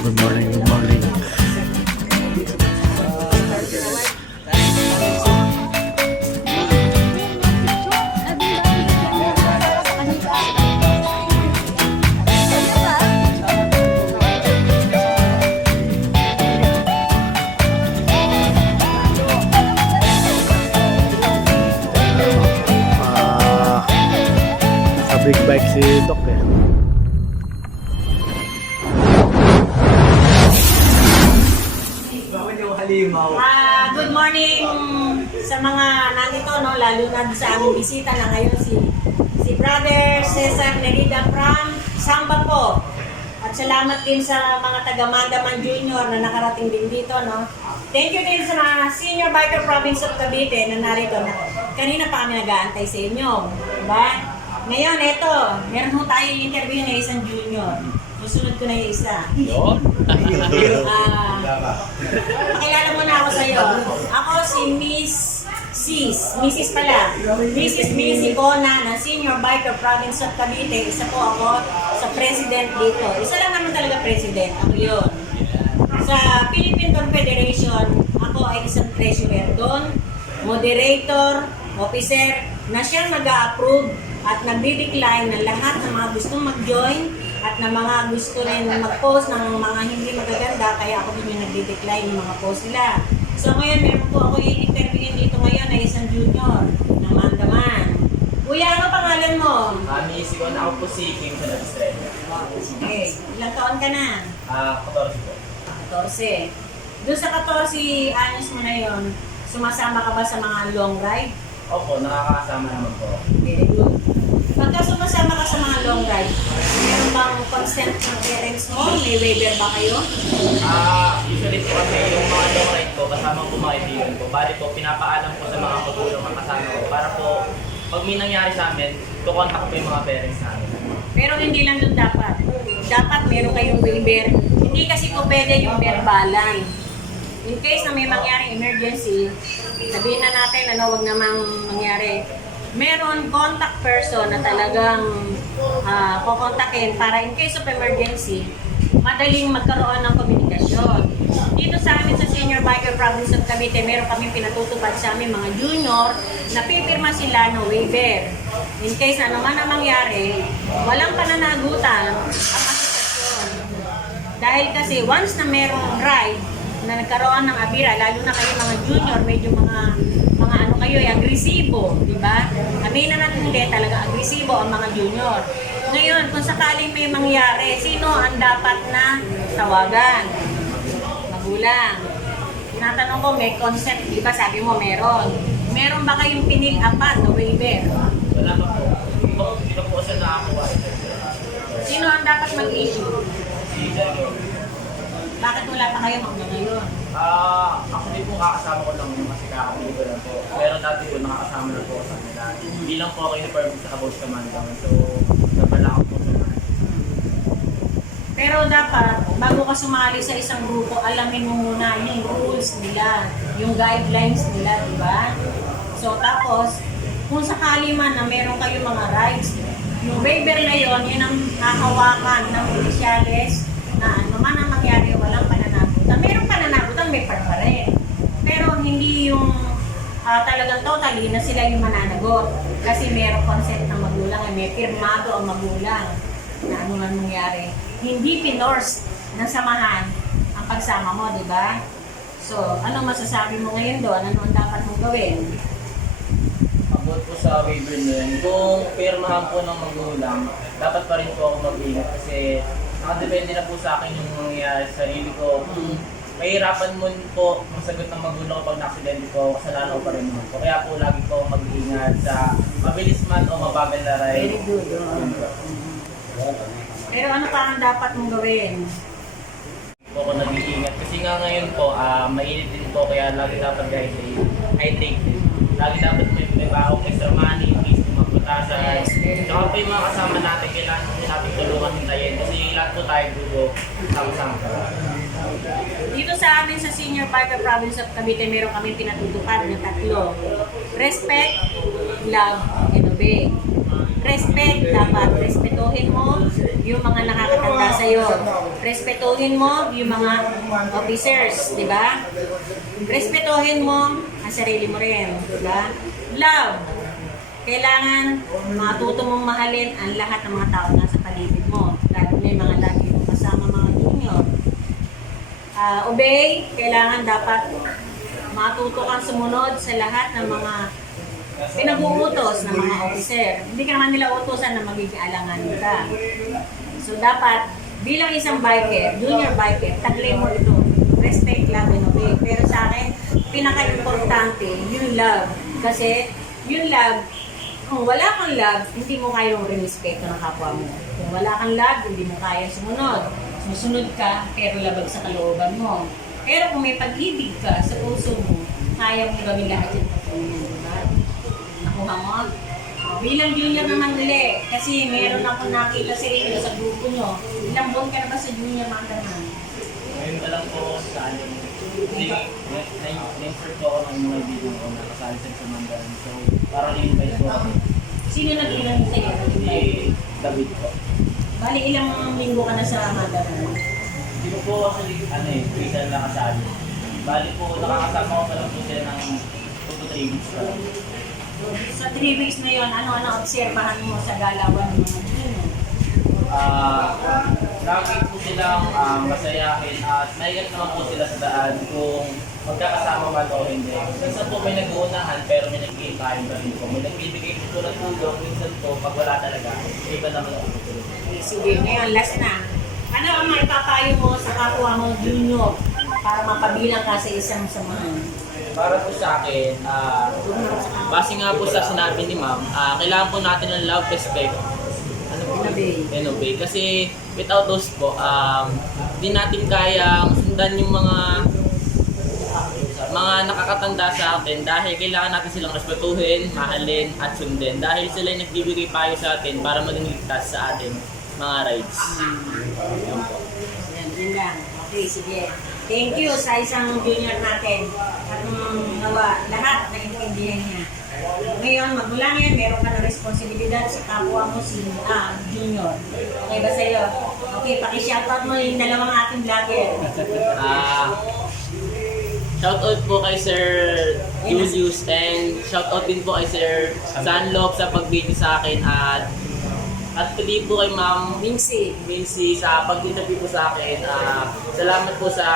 Good morning, good morning. Sa big bike si Doc eh. Good morning sa mga nandito, no, lalo na sa aming bisita na ngayon si Brother Cesar Nerida from Samba po. At salamat din sa mga taga Mandaman Junior na nakarating din dito, no. Thank you din sa mga Senior Biker Province of Cavite na narito na kanina pa kami nag-aantay sa inyo, diba? Ngayon, eto, meron ho tayo interview na isang junior. Susunod ko na yung isa. Pakilala mo na ako sa'yo. Ako si Miss Sis. Mrs. pala. Mrs. Missy Bona na Senior Biker Province of Cavite. Isa po ako sa president dito. Isa lang naman talaga president. Ako yun. Sa Philippine Confederation, ako ay isang treasurer doon. Moderator, officer, na siyang nag-a-approve at nagdi-decline ng lahat ng mga gustong mag-join at na mga gusto rin mag-post ng mga hindi magaganda, kaya ako din yung nagdi-decline ng mga post nila. So ngayon, meron po ako yung interviewin dito ngayon na isang junior ng Mandaman. Kuya, ano pangalan mo? Miss ko na ako po si Kim sa Australia. Okay. Ilang taon ka na? 14 po. 14. Doon sa 14 anyos mo na yon, sumasama ka ba sa mga long ride? Opo, nakakasama naman po. Very good. Pagka sumasama ka sa mga long ride, meron bang consent ng parents mo? May waiver ba kayo? Usually po kami yung mga long ride ko, kasama po mga kaibigan ko. Bali po, pinapaalam po sa mga magulang ang kasama ko para po, pag may nangyari sa amin, kukontak po yung mga parents namin. Pero hindi lang doon dapat. Dapat meron kayong waiver. Hindi kasi po pwede yung verbalan. In case na may mangyaring emergency, sabihin na natin, wag namang mangyari. Meron contact person na talagang kukontakin para in case of emergency, madaling magkaroon ng komunikasyon. Dito sa amin sa Senior Biker Province of Cavite, meron kami pinatutupad sa amin mga junior na pipirma sila ng waiver. In case na naman ang mangyari, walang pananagutan ang asosasyon. Dahil kasi once na merong ride na nagkaroon ng abira, lalo na kayo mga junior, medyo mga ano kayo, agresibo, di ba? Aminin natin hindi, talaga agresibo ang mga junior. Ngayon, kung sakaling may mangyari, sino ang dapat na tawagan? Magulang. Tinatanong ko, may consent, di ba? Sabi mo, meron. Meron ba kayong pinil-apan na waiver? Wala pa po. Hindi pa po siya nakakuha. Sino ang dapat mag-issue? Si Sergio. Bakit wala pa kayo ngayon? Ako din po kakasama ko lang yung kasi kakapili ko lang po. Pero dati po nakakasama na po sa kanila. Hindi lang po ako uniform sa Kabos Command. So, napala ako po sa mga. Pero dapat, bago ka sumali sa isang grupo, alamin mo muna yung rules nila, yung guidelines nila, di ba? So, tapos, kung sakali man na meron kayo mga rights, yung waiver na yon, yun ang hahawakan ng opisyales na ano man ang mangyari, walang pananagutan. Meron pananagutan, may part pa rin. Pero hindi yung talagang totally na sila yung mananagot. Kasi meron consent ng magulang, may pirmado ang magulang na ano man mangyari. Hindi pinorse ng samahan ang pagsama mo, di ba? So, ano masasabi mo ngayon doon? Ano ang dapat mong gawin? About po sa waiver na yun, kung pirmahan po ng magulang, dapat pa rin po ako mag-ingat kasi nakadepende na po sa akin yung mangyayari sa sarili ko. Mahirapan mo po masagot ng magulang kapag na-aksidente ko, kasalanan ko pa rin mo. Kaya po lagi po mag-ingat sa mabilis man o mabagal na ride. Very good. Pero ano pa ang dapat mong gawin? Po ako nag-iingat kasi nga ngayon po, mainit din po kaya lagi dapat hydrate din. Lagi dapat may baong extra money, please magputasan. Saka po yung mga kasama natin, kailangan po natin tulungan hintayin kasi lahat po tayo dugo sama-sama. Dito sa amin sa Senior Biker Province of Cavite, meron kami pinatutupad na 3. Respect, love, and obey. Respect, dapat respetuhin mo yung mga nakakatanda sa'yo. Respetuhin mo yung mga officers, di ba? Respetuhin mo ang sarili mo rin, di ba? Love. Kailangan matuto mong mahalin ang lahat ng mga tao na sa paligid mo. Lalo na yung mga lagi mong kasama mga junior. Obey, kailangan dapat matuto kang sumunod sa lahat ng mga pinag-uutos ng mga officer. Hindi ka naman nila utusan na magiging alanganin ka. So dapat, bilang isang biker, junior biker, taglay mo ito. Respect, love, and obey. Pero sa akin, pinaka-importante, yung love. Kasi, yung love, kung wala kang love, hindi mo kayang respeto ng kapwa mo. Kung wala kang love, hindi mo kaya sumunod. Susunod ka, pero labag sa kalooban mo. Pero kung may pag-ibig ka sa puso mo, kaya mo gawin lahat yung pagkakas. Diba? Nakuha mo? Bilang junior naman ulit, kasi meron ako nakita sa inyo sa grupo nyo. Ilang buwan ka na ba sa junior mandaman? Ngayon ka lang po sa amin. Na-insert po ako ng mga video ko na kasali sa Mandarin. So, parang in-invite po ako. Sino nag-ilan sa'yo? Si David po. Bali, ilang linggo ka na sa mandaman? Hindi ko po kasi, pre-sale na kasali. Bali po, nakakasama ko pa lang po sila ng 2 to 3 weeks pa. Sa 3 weeks na yon, ano-ano obserbahan mo sa galawan ng mga junior? Lagi po silang masayahin at naiyak naman po sila sa daan kung magkakasama man o hindi. Minsan po may nag-uunahan pero may nagkikain pa rin po. May nagbibigay po ng tulong, minsan po pag wala talaga, iba naman ang tulong. Sige, ngayon, last na. Ano ang maipapayo mo sa kapwa mo junior para mapabilang ka sa isang samahan? Para po sa akin, base nga po sa sinabi ni ma'am, kailangan po natin ng love, respect, and obey. Kasi without those po, hindi natin kayang sundan yung mga nakakatanda sa atin dahil kailangan natin silang respetuhin, mahalin, at sundin. Dahil sila yung nagbibigay payo sa atin para maging ligtas sa atin mga rides. Yan po. Yan lang. Okay, sige. Thank you sa isang junior natin. At nawa, lahat na intindihan niya. Ngayon, magmula ngayon, meron ka ng responsibilidad sa kapwa mo si junior. Okay ba sa'yo? Okay, paki-shoutout mo yung dalawang ating vlogger. Shoutout po kay Sir Julius and shoutout din po kay Sir Sanlop sa pag-video sa akin at pati po kay Ma'am Mincy sa pag-interview po sa akin. Salamat po sa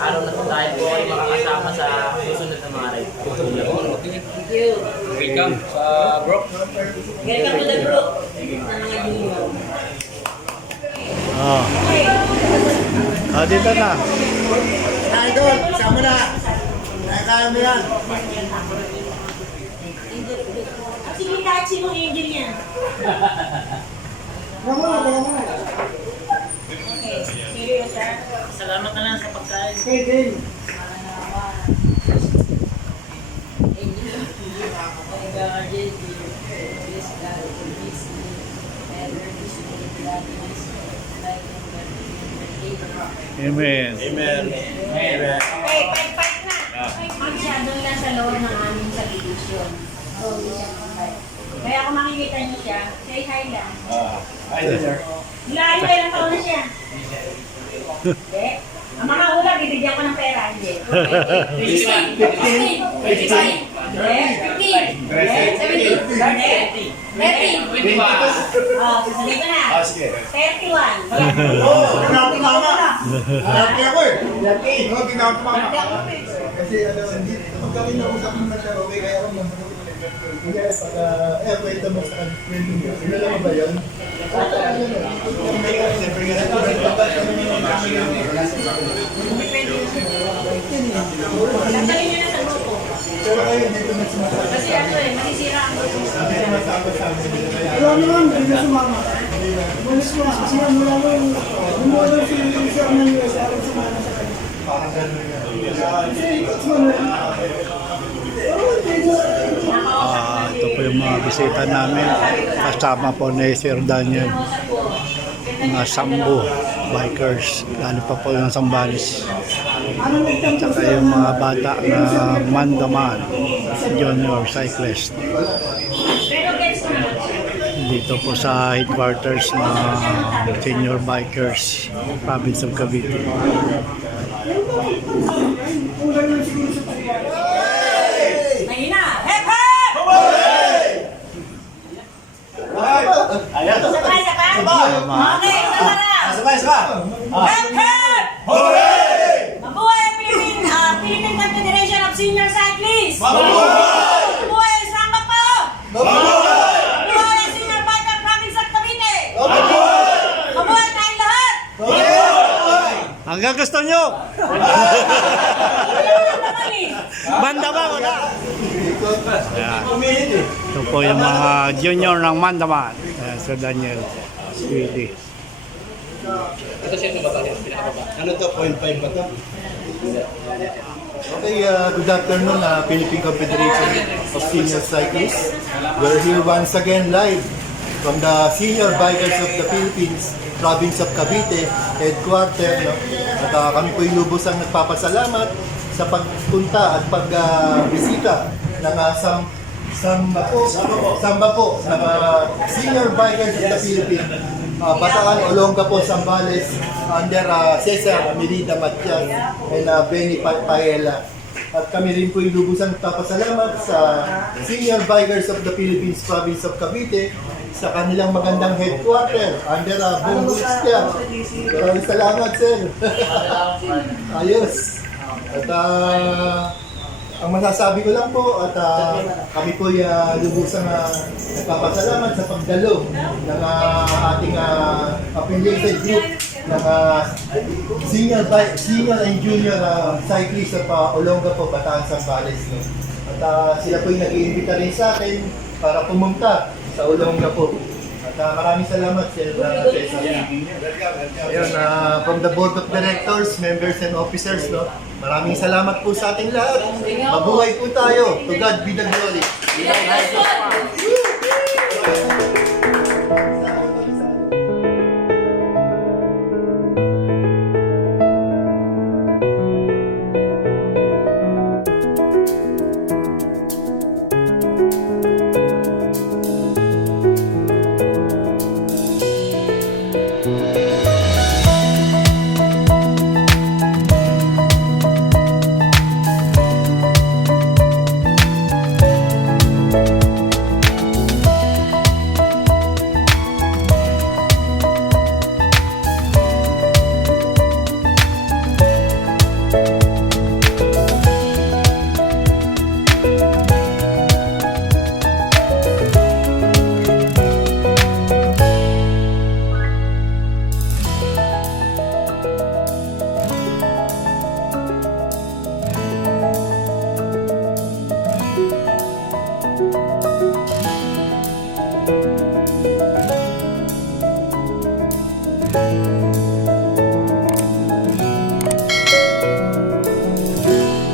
araw na ito dahil po ay makakasama sa susunod na mga ride. Thank you. Welcome sa group. Welcome to the group ng mga junior. Okay. Dito na. Idol, sama na. Kaya mo yan. Sige, kahit sinong angel yan. Okay, serious ha? Salamat na lang sa pagkain. Amen. Amen. Okay, part na. Masyado lang sa loob ng aming subdivision. So, hindi siya mag-fight. Kaya kung makikita niyo siya, say hi lang. Idol, sir. Ilang taon na siya? Hindi. Ang mga ulam, bibigyan ko ng pera. Hindi. 15. 15. Hindi. 70. Susunod ko na. Sige. 31. Oo, tinawag ko mama. Laki ako eh. Laki. Oo, tinawag ko mama. Kasi hindi, magkawin na usap mo na siya, okay, kaya ako naman. Yes, wait mo sa training niya. Sino naman ba yun? Siyempre nga Tanggalin niyo na sa grupo. pero kayo dito nagsumasama. Kasi masisira ang grupo. Hindi sumasama sa amin. Wala naman, hindi na sumama. Umalis mo, kasi mula nung bumulo si Sir ng US, ako sumama sa kanya. Parang gano'n nga. Kasi coach mo na. Pero hindi na. Ito po yung mga bisita namin. Kasama po ni Sir Daniel. Mga Sambo bikers. Lalo pa po yung Sambales. Tsaka yung mga bata na Mandaman junior cyclist. Pero gets mo. dito po sa headquarters ng Senior Bikers, Province of Cavite. Mahina! Hep hep! Sabay, sabay! Okay, sabay na! Hep hep! Mabuhay ang Philippine Confederation of Senior Cyclists! Mabuhay ang Samba po! Mabuhay ang Senior Biker Province of Cavite! Mabuhay tayong lahat! Hanggang gusto nyo! Banda ba? Wala! Ayan. Ito po yung mga junior ng Mandaman. Ayan, Sir Daniel Swede. Ano to? 0.5 ba to? Okay, good afternoon, Philippine Confederation of Senior Cyclists. We're here once again live from the Senior Bikers of the Philippines, Province of Cavite, headquarter. No? At kami po yung lubos ang nagpapasalamat sa pagpunta at pagbisita ng Samba po ng Senior Bikers of the Philippines. Bataan, Olonga po, Zambales, under Cesar Merida Matias and Benny Paella. At kami rin po yung lubusan nagpapasalamat sa Senior Bikers of the Philippines, Province of Cavite, sa kanilang magandang headquarter under Bong Lucia. Maraming salamat, sir. Ayos. At ang masasabi ko lang po at kami po lubusang nagpapasalamat sa pagdalo ng ating affiliated group ng senior and junior cyclists of Olonga po, Bataan, Zambales. No? At sila po yung nag-iimbita rin sa akin para pumunta sa Olonga po. At maraming salamat, Sir Cesar. Ayun, from the Board of Directors, members and officers, no? Maraming salamat po sa ating lahat. Mabuhay po tayo. To God be the glory.